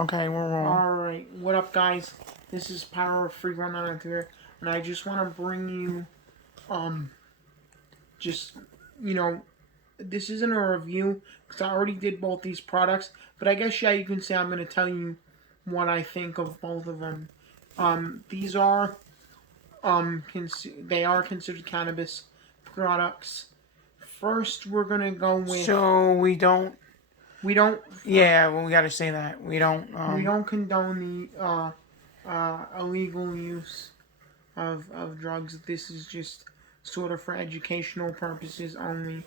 Okay, we're rolling. Alright, what up, guys? This is Power of Free Run on here, and I just want to bring you, just, this isn't a review, because I already did both these products, but I guess, yeah, you can say I'm going to tell you what I think of both of them. These are, they are considered cannabis products. First, we're going to go with... So, we don't... Yeah, well, we gotta say that. We don't condone the, illegal use of drugs. This is just sort of for educational purposes only.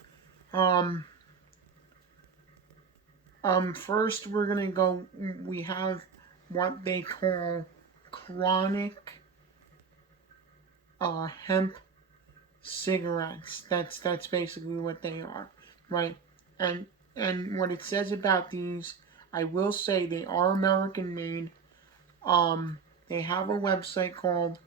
First we're gonna go, we have what they call chronic hemp cigarettes. That's basically what they are, right? And what it says about these, I will say they are American made. They have a website called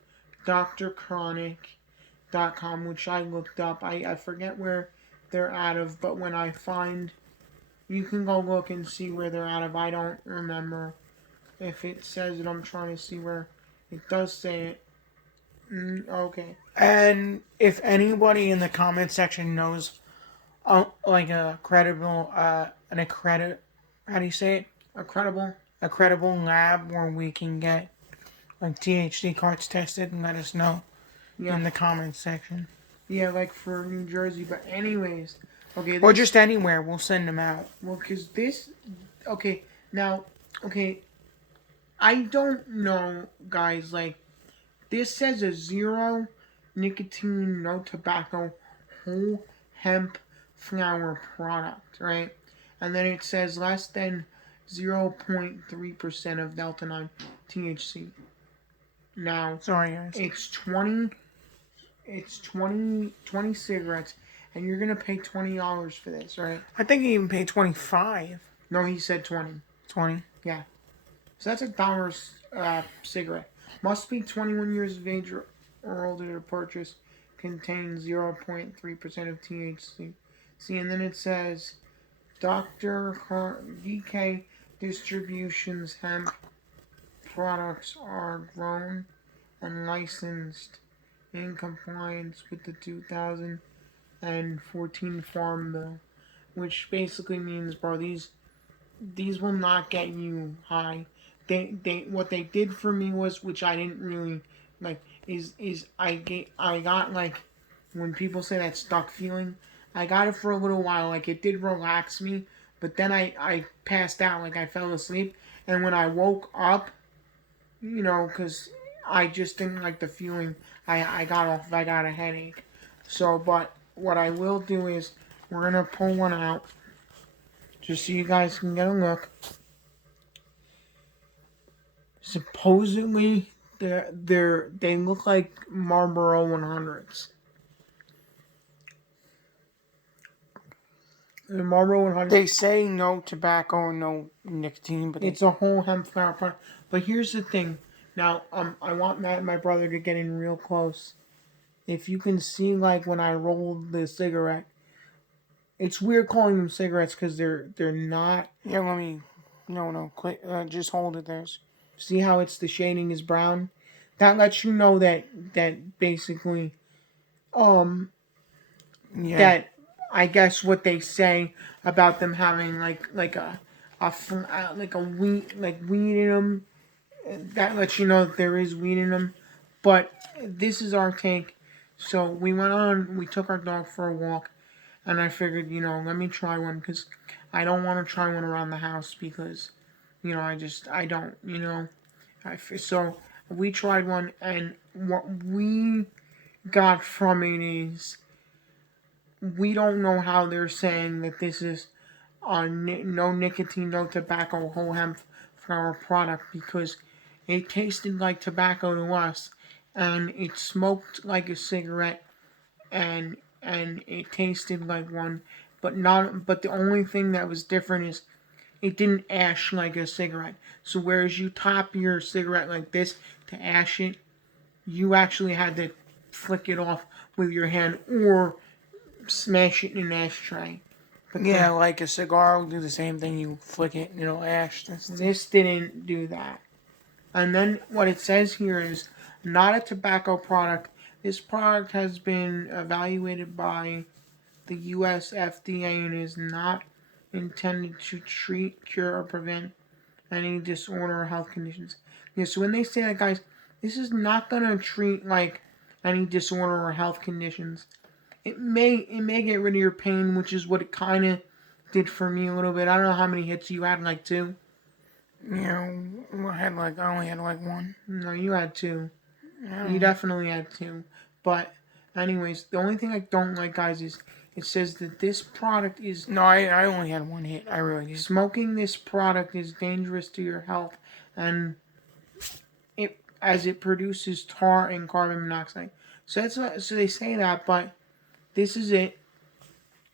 Drkronikhempcigarettes.com, which I looked up. I forget where they're out of, but when I find, you can go look and see where they're out of. I don't remember if it says it. I'm trying to see where it does say it. Okay. And if anybody in the comment section knows, like a credible, how do you say it? A credible lab where we can get like THC cards tested, and let us know in the comments section. Yeah, like for New Jersey, but anyways, okay. Or just anywhere, we'll send them out. Well, because this, okay, now, okay, I don't know, guys, like, this says a 0 nicotine, no tobacco, whole hemp flower product, right? And then it says less than 0.3% of Delta 9 THC. Now, sorry guys, it's 20 cigarettes, and you're gonna pay $20 for this, right? I think he even paid $25. No, he said 20. 20? Yeah. So that's $1 cigarette. Must be 21 years of age or older to purchase. Contains 0.3% of THC. See, and then it says DK Distribution's hemp products are grown and licensed in compliance with the 2014 Farm Bill, which basically means, bro, these will not get you high. They what they did for me was, which I didn't really like, is I got, like, when people say that stuck feeling, I got it for a little while. Like, it did relax me, but then I passed out, like I fell asleep, and when I woke up, because I just didn't like the feeling I got a headache. So, but what I will do is, we're gonna pull one out just so you guys can get a look. Supposedly, they look like Marlboro 100s. The Marlboro 100. They say no tobacco, no nicotine, but it's a whole hemp flower product. But here's the thing. Now, I want Matt and my brother to get in real close. If you can see, like, when I rolled the cigarette, it's weird calling them cigarettes because they're not. Yeah, let me. No, just hold it there. See how the shading is brown? That lets you know that basically, that, I guess what they say about them having like a weed in them, that lets you know that there is weed in them. But this is our take. So we took our dog for a walk, and I figured, let me try one, because I don't want to try one around the house, because, I don't, so we tried one, and what we got from it is, we don't know how they're saying that this is no nicotine, no tobacco, whole hemp flower product, because it tasted like tobacco to us, and it smoked like a cigarette, and it tasted like one, but the only thing that was different is it didn't ash like a cigarette. So whereas you top your cigarette like this to ash it, you actually had to flick it off with your hand or smash it in an ashtray. But Yeah, like a cigar will do the same thing. You flick it, ash. this didn't do that. And then what it says here is not a tobacco product. This product has been evaluated by the US FDA and is not intended to treat, cure, or prevent any disorder or health conditions. Yeah, so when they say that, guys, this is not going to treat like any disorder or health conditions. It may get rid of your pain, which is what it kind of did for me a little bit. I don't know how many hits you had, like 2. I only had like 1. No, you had 2. Yeah. You definitely had 2. But anyways, the only thing I don't like, guys, is it says that this product is No, I only had 1 hit. I really did. smoking this product is dangerous to your health, and it produces tar and carbon monoxide. So they say that, but this is it.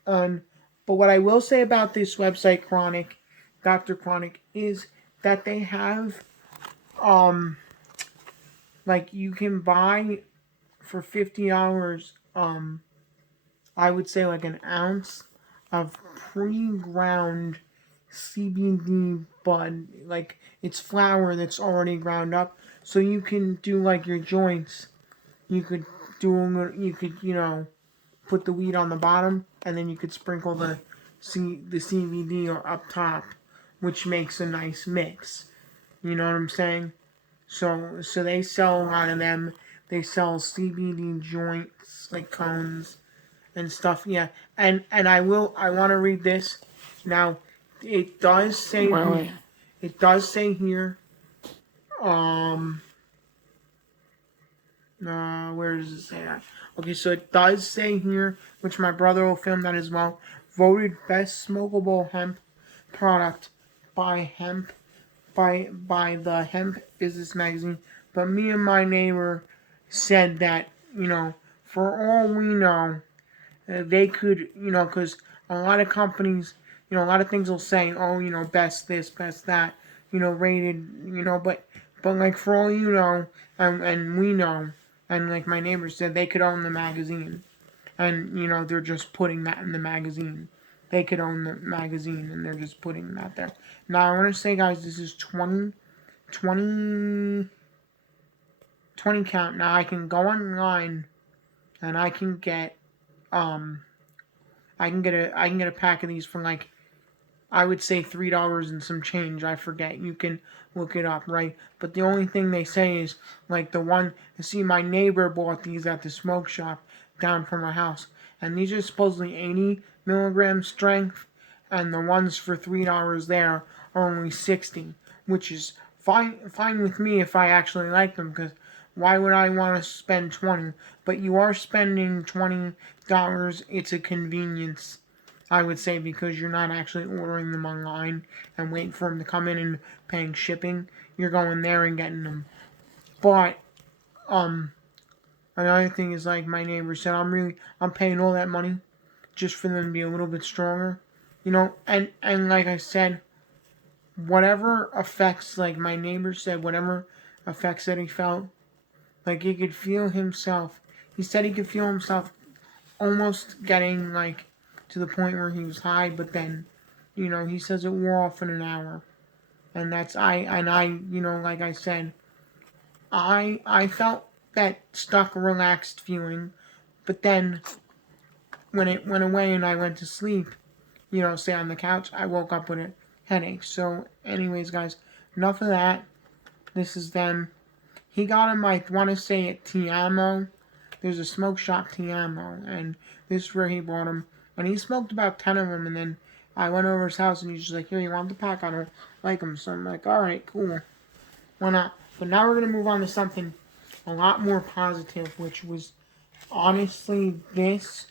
But what I will say about this website, Dr. Chronic, is that they have like you can buy for $50, I would say like an ounce of pre-ground CBD bud, like it's flour that's already ground up, so you can do like your joints. You could put the weed on the bottom, and then you could sprinkle the CBD or up top, which makes a nice mix. You know what I'm saying? So they sell a lot of them. They sell CBD joints, like cones and stuff. Yeah, and I want to read this. Now, it does say Wait. it does say here. Where does it say that? Okay, so it does say here, which my brother will film that as well. Voted best smokable hemp product by the Hemp Business Magazine. But me and my neighbor said that, for all we know, they could, because a lot of companies, a lot of things will say, oh, best this, best that, rated, but like for all you know, and we know, and like my neighbor said, they could own the magazine, and they're just putting that in the magazine. They could own the magazine, and they're just putting that there. Now I want to say, guys, this is 20 count. Now I can go online, and I can get I can get a pack of these for like, I would say $3 and some change. I forget. You can look it up, right? But the only thing they say is like the one. See, my neighbor bought these at the smoke shop down from our house, and these are supposedly 80 milligram strength, and the ones for $3 there are only 60, which is fine with me if I actually like them, because why would I want to spend 20? But you are spending $20. It's a convenience, I would say, because you're not actually ordering them online and waiting for them to come in and paying shipping. You're going there and getting them. But another thing is, like my neighbor said, I'm paying all that money just for them to be a little bit stronger, and like I said, whatever effects, like my neighbor said, whatever effects that he felt, like he could feel himself. He said he could feel himself almost getting like to the point where he was high, but then, he says it wore off in an hour, and like I said, I felt that stuck, relaxed feeling, but then when it went away and I went to sleep, say on the couch, I woke up with a headache. So, anyways, guys, enough of that. This is them. He got him, I want to say, at Tiamo. There's a smoke shop, Tiamo, and this is where he bought them. And he smoked about 10 of them, and then I went over his house, and he's just like, here, you want the pack? I don't like them. So I'm like, all right, cool. Why not? But now we're going to move on to something a lot more positive, which was, honestly, this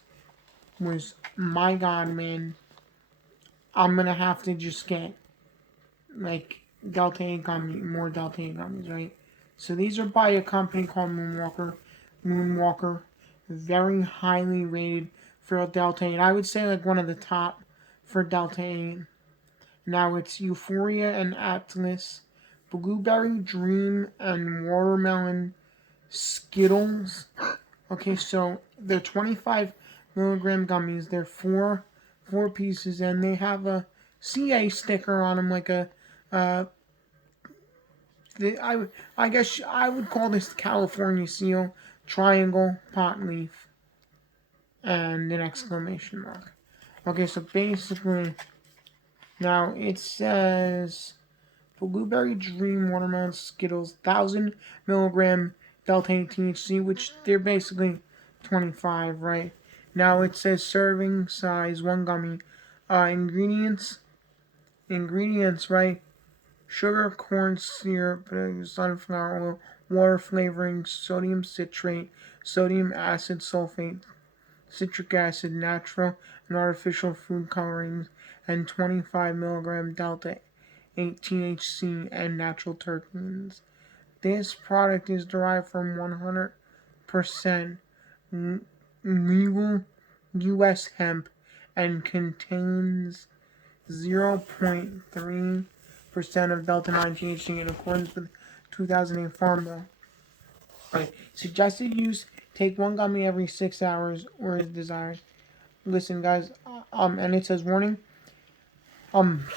was, my God, man. I'm going to have to just get, like, Delta 8 gummies, more Delta 8 gummies, right? So these are by a company called Moonwalker, very highly rated for Delta 8. I would say like one of the top for Delta 8. Now it's Euphoria and Atlas, Blueberry Dream, and Watermelon Skittles. Okay, so they're 25 milligram gummies. They're 4 4 pieces, and they have a CA sticker on them, like a uh, I guess I would call this California seal, triangle, pot leaf, and an exclamation mark. Okay, so basically, now it says Blueberry Dream Watermelon Skittles, 1,000 milligram Delta 8 THC, which they're basically 25, right? Now it says serving size, 1 gummy. Ingredients, right? Sugar, corn syrup, sunflower oil, water flavoring, sodium citrate, sodium acid sulfate, citric acid, natural and artificial food colorings, and 25 milligram Delta 8 THC and natural terpenes. This product is derived from 100% legal U.S. hemp and contains 0.3% of Delta 9 THC in accordance with 2008 Farm Bill. Right. Suggested use: take 1 gummy every 6 hours or as desired. Listen, guys. And it says warning.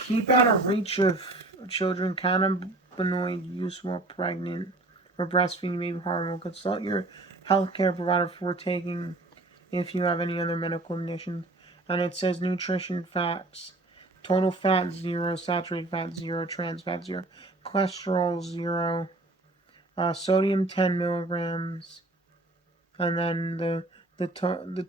Keep out of reach of children. Cannabinoid use while pregnant or breastfeeding may be harmful. Consult your healthcare provider before taking if you have any other medical conditions. And it says nutrition facts: total fat 0, saturated fat 0, trans fat 0, cholesterol 0, sodium 10 milligrams, and then the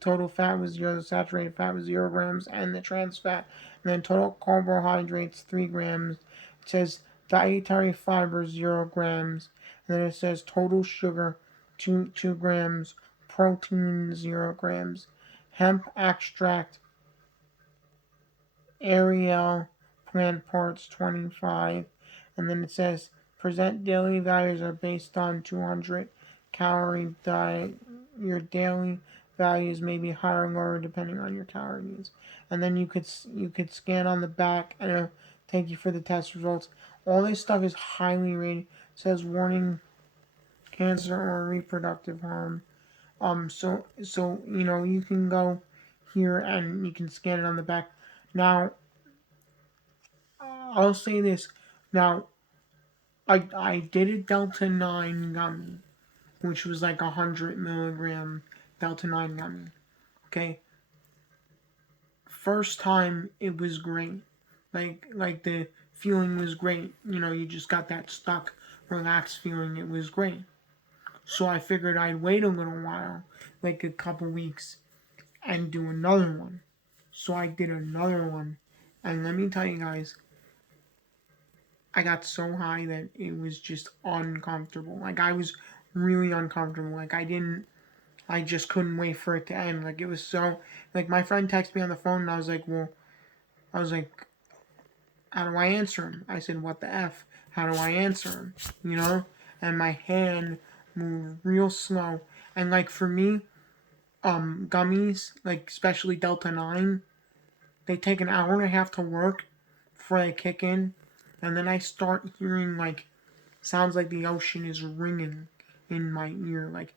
total fat was 0, the saturated fat was 0 grams, and the trans fat, and then total carbohydrates 3 grams. It says dietary fiber 0 grams, and then it says total sugar 2 grams, protein 0 grams, hemp extract Ariel plant parts 25, and then it says present daily values are based on 200 calorie diet. Your daily values may be higher or lower depending on your calorie needs. And then you could scan on the back and it'll take you for the test results. All this stuff is highly rated. It says warning cancer or reproductive harm. So you can go here and you can scan it on the back. Now I'll say this. Now I did a Delta 9 gummy, which was like 100 milligram Delta 9 gummy. Okay. First time it was great. Like the feeling was great. You just got that stuck, relaxed feeling. It was great. So I figured I'd wait a little while, like a couple weeks, and do another one. So I did another one. And let me tell you guys, I got so high that it was just uncomfortable. Like I was really uncomfortable. Like I just couldn't wait for it to end. Like it was so, like my friend texted me on the phone and I was like, how do I answer him? I said, what the F? How do I answer him? And my hand moved real slow. And like for me, gummies, like especially Delta 9, they take an hour and a half to work before they kick in. And then I start hearing like sounds like the ocean is ringing in my ear, like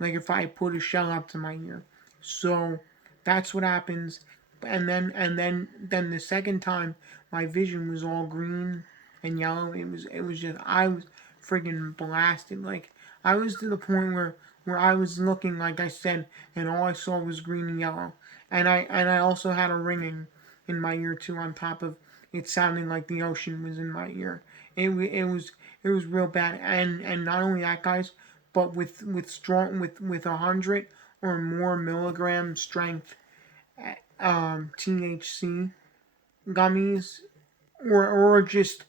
if I put a shell up to my ear. So that's what happens. And then the second time my vision was all green and yellow. It was just I was friggin' blasted. Like I was to the point where I was looking like I said and all I saw was green and yellow. And I also had a ringing in my ear too, on top of it sounding like the ocean was in my ear. It was real bad. And not only that, guys, but with 100 or more milligram strength THC gummies, or just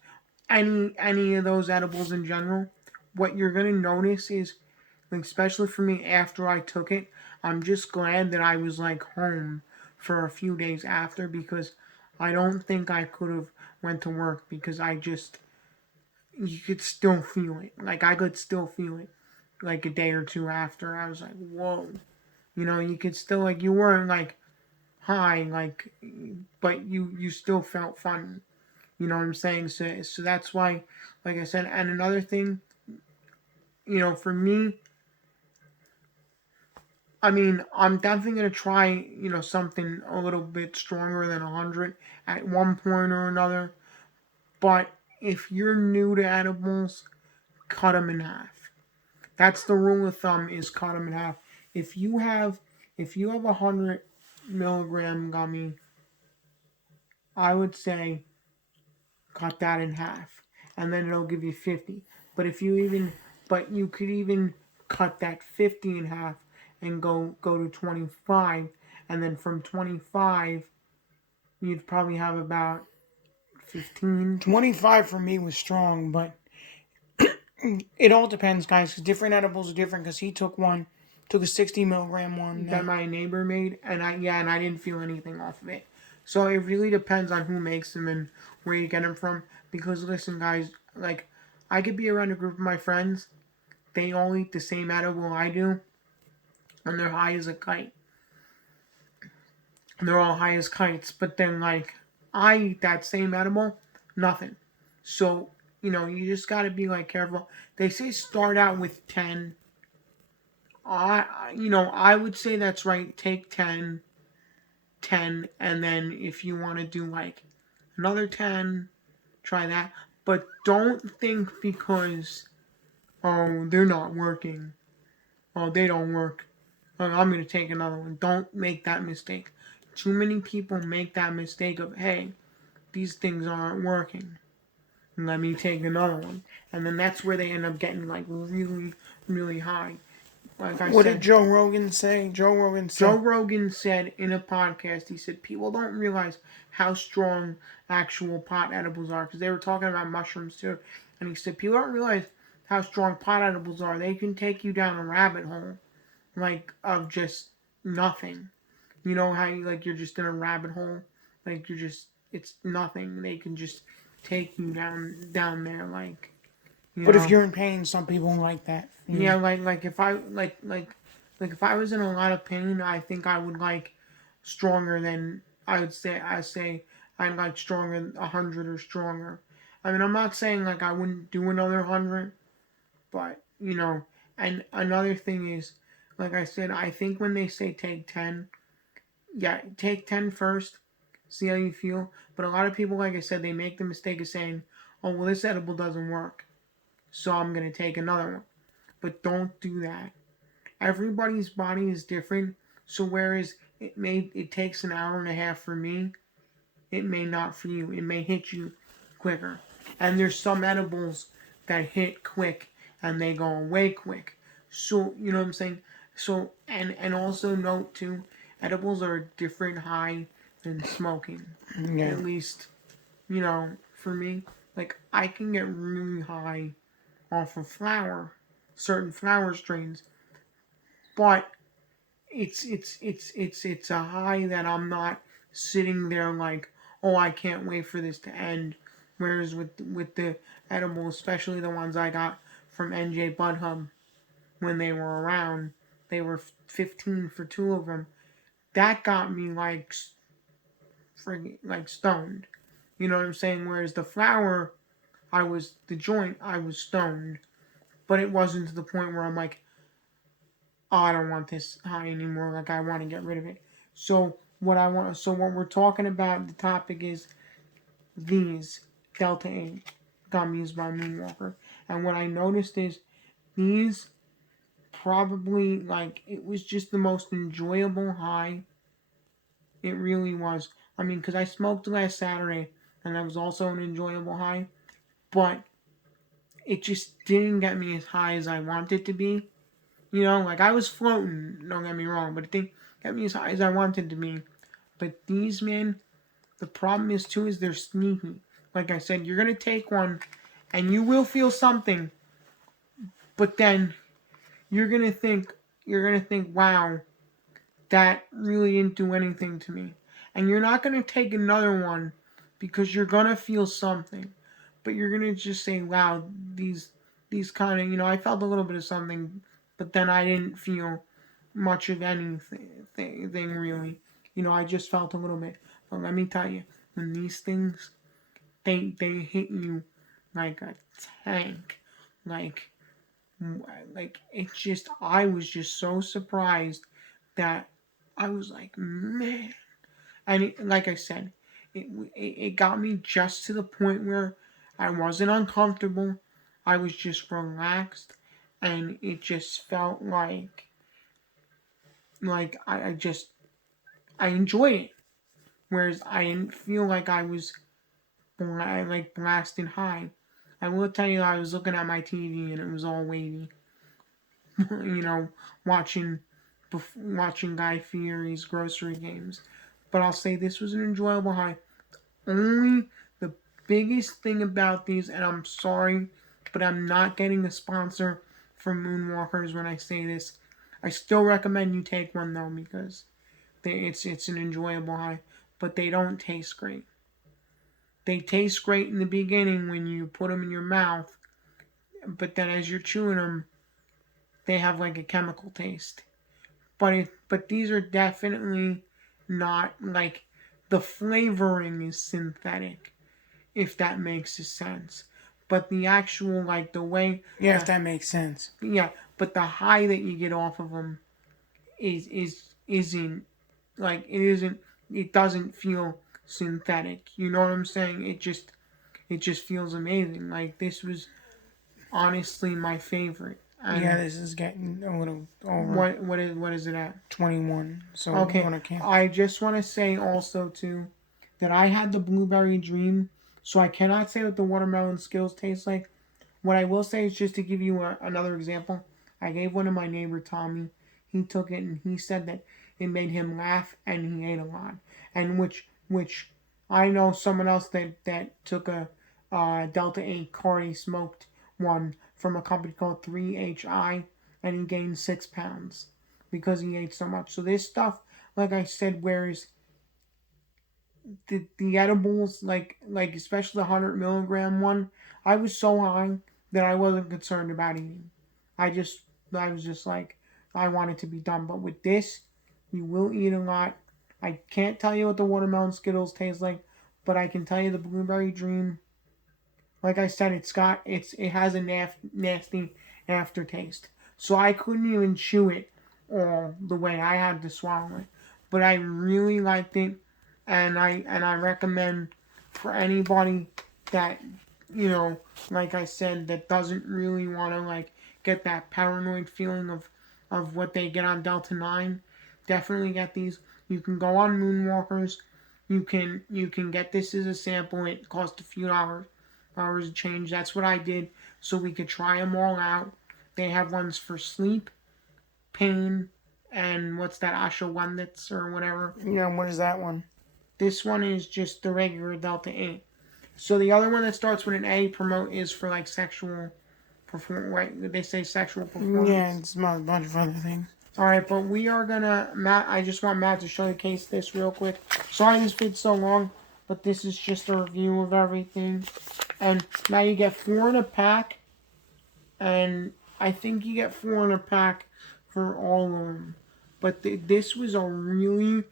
any of those edibles in general, what you're gonna notice is, like, especially for me after I took it, I'm just glad that I was like home for a few days after, because I don't think I could have went to work, because you could still feel it. Like I could still feel it like a day or two after. I was like, whoa. You could still, like, you weren't like high, like, but you still felt funny. You know what I'm saying? So that's why, like I said, and another thing, for me, I mean, I'm definitely gonna try, something a little bit stronger than 100 at one point or another. But if you're new to edibles, cut them in half. That's the rule of thumb: is cut them in half. If you have, if you have 100 milligram gummy, I would say cut that in half, and then it'll give you 50. But if you even, but you could even cut that 50 in half and go to 25, and then from 25 you'd probably have about 15. 25 for me was strong, but it all depends, guys. Because different edibles are different. Because he took a 60 milligram one. That my neighbor made, and I didn't feel anything off of it. So it really depends on who makes them and where you get them from. Because listen, guys, like I could be around a group of my friends, they all eat the same edible I do, and they're high as a kite. They're all high as kites, but then like I eat that same edible, nothing. So you just gotta be like careful. They say start out with 10. I would say that's right. Take 10, 10, and then if you want to do like another 10, try that. But don't think because they're not working, they don't work, I'm gonna take another one. Don't make that mistake. Too many people make that mistake of, hey, these things aren't working, let me take another one, and then that's where they end up getting like really, really high. Like I What said, did Joe Rogan say? Joe Rogan said in a podcast, he said people don't realize how strong actual pot edibles are, because they were talking about mushrooms too, and he said people don't realize how strong pot edibles are. They can take you down a rabbit hole, like of just nothing. You know how like you're just in a rabbit hole, like you're just, it's nothing. They can just take you down there, like you But if know. you're in pain, some people like that. Yeah, like if I like if I was in a lot of pain, I think I would like stronger than, I say I'd like stronger 100 or stronger. I mean, I'm not saying like I wouldn't do another 100, but and another thing is, like I said, I think when they say take 10, yeah, take 10 first, see how you feel. But a lot of people, like I said, they make the mistake of saying, oh well, this edible doesn't work, so I'm gonna take another one. But don't do that. Everybody's body is different. So whereas it takes an hour and a half for me, it may not for you. It may hit you quicker. And there's some edibles that hit quick and they go away quick. So you know what I'm saying? So and also note too, edibles are a different high than smoking. Yeah. At least, for me. Like I can get really high off of flower, certain flower strains, but it's a high that I'm not sitting there like, oh, I can't wait for this to end. Whereas with the edible, especially the ones I got from NJ Bud Hub when they were around, they were 15 for two of them. That got me like friggin' like stoned. You know what I'm saying? Whereas the flower, the joint, I was stoned, but it wasn't to the point where I'm like, oh, I don't want this high anymore. Like I want to get rid of it. So what we're talking about, the topic is these Delta 8 gummies by Moonwalker. And what I noticed is these probably, like, it was just the most enjoyable high. It really was. I mean, because I smoked last Saturday and that was also an enjoyable high. But it just didn't get me as high as I wanted to be. Like I was floating, don't get me wrong, but it didn't get me as high as I wanted to be. But these, man, the problem is too is they're sneaky. Like I said, you're gonna take one and you will feel something, but then you're gonna think, wow, that really didn't do anything to me. And you're not gonna take another one because you're gonna feel something. But you're gonna just say, wow, these kind of, I felt a little bit of something, but then I didn't feel much of anything really. I just felt a little bit. But let me tell you, when these things, they hit you like a tank, like it just, I was just so surprised that I was like, man. And like I said, it got me just to the point where I wasn't uncomfortable. I was just relaxed, and it just felt like I enjoyed it. Whereas I didn't feel like I was like blasting high. I will tell you, I was looking at my TV and it was all wavy. you know, watching watching Guy Fieri's grocery games. But I'll say this was an enjoyable high. Only the biggest thing about these, and I'm sorry, but I'm not getting a sponsor from Moonwalkers when I say this. I still recommend you take one though because it's an enjoyable high, but they don't taste great. They taste great in the beginning when you put them in your mouth, but then as you're chewing them, they have like a chemical taste. But these are definitely not like the flavoring is synthetic, if that makes sense. But the actual like the way Yeah, if that makes sense. yeah, but the high that you get off of them isn't like it isn't it doesn't feel synthetic. You know what I'm saying? It just feels amazing. Like this was honestly my favorite. And yeah, this is getting a little over. What is it at? 21. So Okay. I just want to say also too that I had the blueberry dream, so I cannot say what the watermelon Skittles taste like. What I will say is just to give you another example. I gave one to my neighbor Tommy. He took it and he said that it made him laugh and he ate a lot. And which I know someone else that took a Delta 8 Cardi smoked one from a company called 3HI and he gained 6 pounds because he ate so much. So this stuff, like I said, whereas the edibles, like especially the 100 milligram one, I was so high that I wasn't concerned about eating. I was just like I wanted to be done. But with this, you will eat a lot. I can't tell you what the watermelon Skittles taste like, but I can tell you the blueberry dream. Like I said, it has a nasty aftertaste. So I couldn't even chew it all the way. I had to swallow it. But I really liked it, and I recommend for anybody that like I said, that doesn't really want to like get that paranoid feeling of what they get on Delta 9. Definitely get these. You can go on Moonwalkers. You can get this as a sample. It costs a few hours of change. That's what I did so we could try them all out. They have ones for sleep, pain, and what's that, ashwagandha or whatever. Yeah, what is that one? This one is just the regular Delta 8. So the other one that starts with an A, promote, is for like sexual perform. Right? They say sexual performance. Yeah, it's a bunch of other things. All right, but we are gonna Matt. I just want Matt to showcase this real quick. Sorry this vid's so long, but this is just a review of everything. And now you get 4 in a pack, and I think you get 4 in a pack for all of them. But this was a really,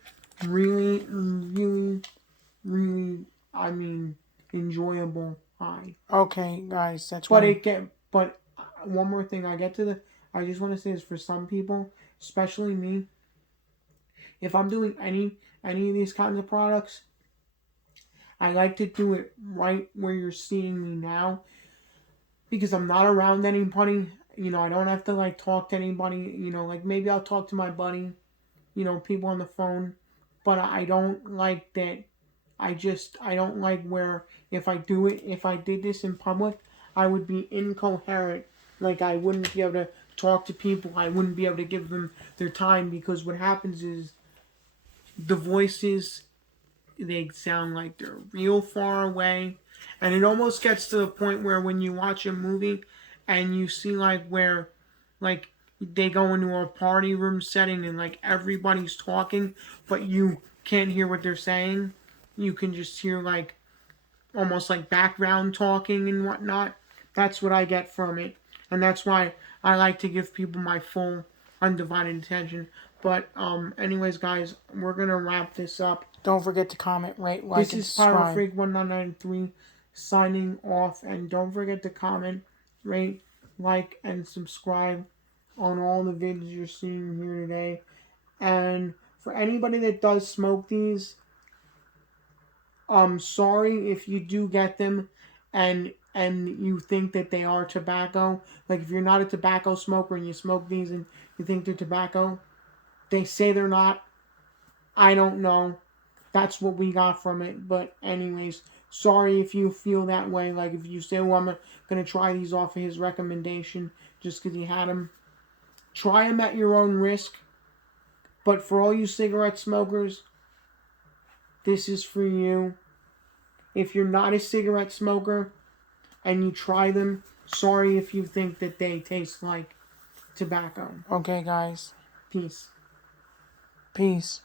really, really, really, I mean, enjoyable high. Okay, guys, that's But but one more thing, I just want to say is for some people, especially me, if I'm doing any of these kinds of products, I like to do it right where you're seeing me now, because I'm not around anybody. I don't have to like talk to anybody. Like maybe I'll talk to my buddy, people on the phone, but I don't like that. I don't like where if I did this in public, I would be incoherent. Like I wouldn't be able to talk to people. I wouldn't be able to give them their time, because what happens is the voices, they sound like they're real far away, and it almost gets to the point where when you watch a movie and you see like where like they go into a party room setting and like everybody's talking but you can't hear what they're saying, you can just hear like almost like background talking and whatnot. That's what I get from it, and that's why I like to give people my full undivided attention. But anyways guys, we're gonna wrap this up. Don't forget to comment, rate, like, This and is subscribe. PyroFreak1993 signing off, and don't forget to comment, rate, like, and subscribe on all the videos you're seeing here today. And for anybody that does smoke these, I'm sorry if you do get them and you think that they are tobacco. Like if you're not a tobacco smoker and you smoke these and you think they're tobacco, they say they're not. I don't know. That's what we got from it. But anyways, sorry if you feel that way. Like if you say, "Oh, I'm gonna try these off of his recommendation just because he had them." Try them at your own risk. But for all you cigarette smokers, this is for you. If you're not a cigarette smoker and you try them, sorry if you think that they taste like tobacco. Okay, guys. Peace. Peace.